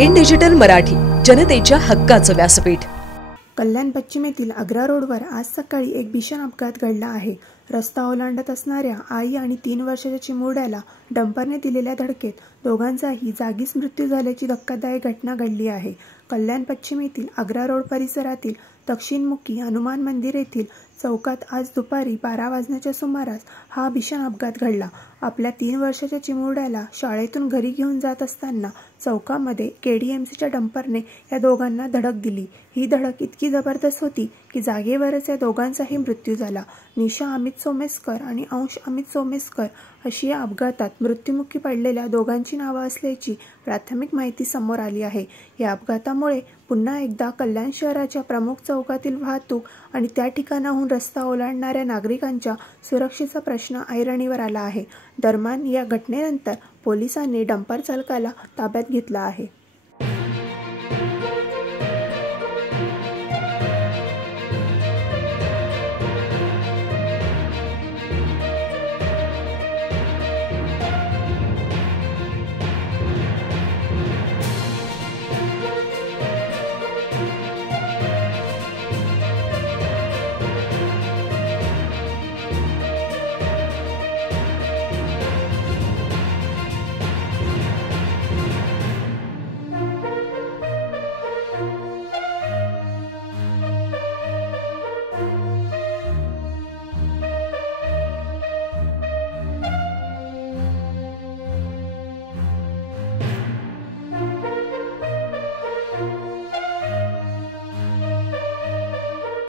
In digital Marathi, जनतेच्या हक्काचं व्यासपीठ। कल्याण पश्चिम येथील आग्रा रोडवर आज सकाळी एक भीषण अपघात घडला आहे। रस्ता ओलांडत असणाऱ्या आई आणि 3 वर्षाच्या चिमुरड्याला डंपरने दिलेल्या धडकेत दोघांचाही जागीच मृत्यू झाल्याची धक्कादायक घटना घडली आहे। कल्याण पश्चिम येथील आग्रा रोड परिसरातील दक्षिणमुखी हनुमान मंदिर येथील चौकात आज दुपारी 12 वाजण्याच्या सुमारास हा भीषण अपघात घडला। आपल्या 3 वर्षाच्या चिमुरड्याला शाळेतून घरी घेऊन जात असताना चौकामध्ये केडीएमसीच्या डंपरने या दोघांना धडक दिली। ही धडक इतकी जबरदस्त होती की जागेवरच या दोघांचाही मृत्यू झाला। निशा अमित सोमेस्कर आणि अंश अमित सोमेस्कर अशी या अपघातात मृत्युमुखी पडलेल्या दोघांची नावे असल्याची प्राथमिक माहिती समोर आली आहे। या अपघातामुळे पुन्हा एकदा कल्याण शहराच्या प्रमुख चौकातील वाहतूक आणि त्या ठिकाणाहून रस्ता ओलांडणाऱ्या नागरिकांच्या सुरक्षेचा प्रश्न ऐरणीवर आला आहे। दरम्यान या घटनेनंतर पोलिसांनी डंपर चालकाला ताब्यात घेतला आहे।